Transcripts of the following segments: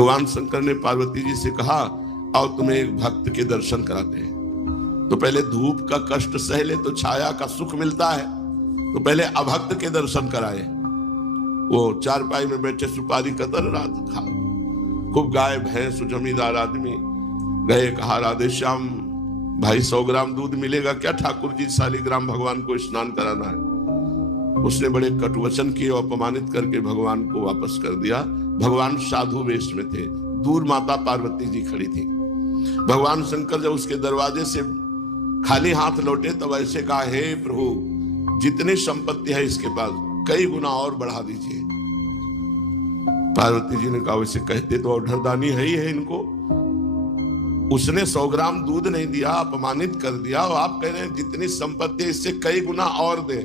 भगवान शंकर ने पार्वती जी से कहा, आओ तुम्हें एक भक्त के दर्शन कराते हैं। तो पहले धूप का कष्ट सह ले तो छाया का सुख मिलता है, तो पहले अभक्त के दर्शन कराए। वो चारपाई में बैठे सुपारी कतर रात था, खूब गाय भैंस जमींदार आदमी गए, कहा राधे श्याम भाई 100 ग्राम दूध मिलेगा क्या? ठाकुर जी शालिग्राम भगवान को स्नान कराना है। उसने बड़े कटुवचन किए और अपमानित करके भगवान को वापस कर दिया। भगवान साधु वेश में थे, दूर माता पार्वती जी खड़ी थी। भगवान शंकर जब उसके दरवाजे से खाली हाथ लौटे तब ऐसे कहा, हे प्रभु जितनी संपत्ति है इसके पास कई गुना और बढ़ा दीजिए। पार्वती जी ने कहा, वैसे कहते तो औढ़रदानी है ही है इनको, उसने 100 ग्राम दूध नहीं दिया, अपमानित कर दिया, और आप कह रहे हैं जितनी संपत्ति है इससे कई गुना और दे।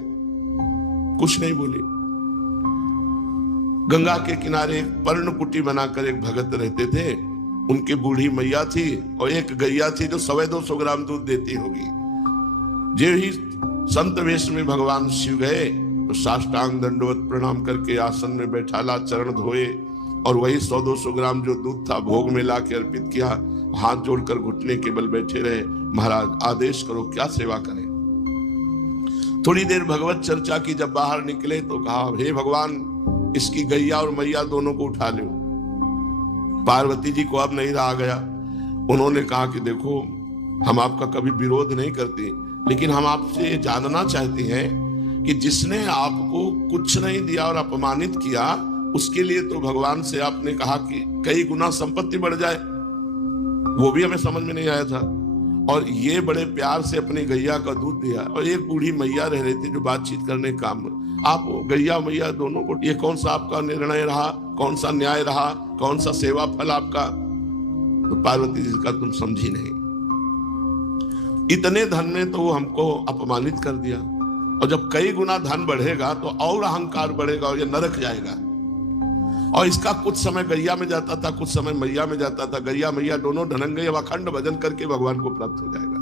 कुछ नहीं बोली। गंगा के किनारे एक पर्णकुटी बनाकर एक भगत रहते थे, उनकी बूढ़ी मैया थी और एक गैया थी जो 250 ग्राम दूध देती होगी। जो ही संत वेश में भगवान शिव गए तो साष्टांग दंडवत प्रणाम करके आसन में बैठाला, चरण धोए और वही 100-200 ग्राम जो दूध था भोग में ला के अर्पित किया। हाथ जोड़कर घुटने के बल बैठे रहे, महाराज आदेश करो क्या सेवा करें। थोड़ी देर भगवत चर्चा की, जब बाहर निकले तो कहा, हे भगवान इसकी गैया और मैया दोनों को उठा लो। पार्वती जी को अब नहीं रहा गया, उन्होंने कहा कि देखो हम आपका कभी विरोध नहीं करते, लेकिन हम आपसे जानना चाहते हैं कि जिसने आपको कुछ नहीं दिया और अपमानित किया, उसके लिए तो भगवान से आपने कहा कि कई गुना संपत्ति बढ़ जाए, वो भी हमें समझ में नहीं आया था। और ये बड़े प्यार से अपनी गैया का दूध दिया, और एक बूढ़ी मैया रह रही थी जो बातचीत करने काम, आप गैया मैया दोनों को, ये कौन सा आपका निर्णय रहा, कौन सा न्याय रहा, कौन सा सेवा फल आपका? तो पार्वती जी का तुम समझी नहीं, इतने धन में तो वो हमको अपमानित कर दिया, और जब कई गुना धन बढ़ेगा तो और अहंकार बढ़ेगा और ये नरक जाएगा। और इसका कुछ समय गैया में जाता था, कुछ समय मैया में जाता था। गैया मैया दोनों धनंजय अखंड भजन करके भगवान को प्राप्त हो जाएगा।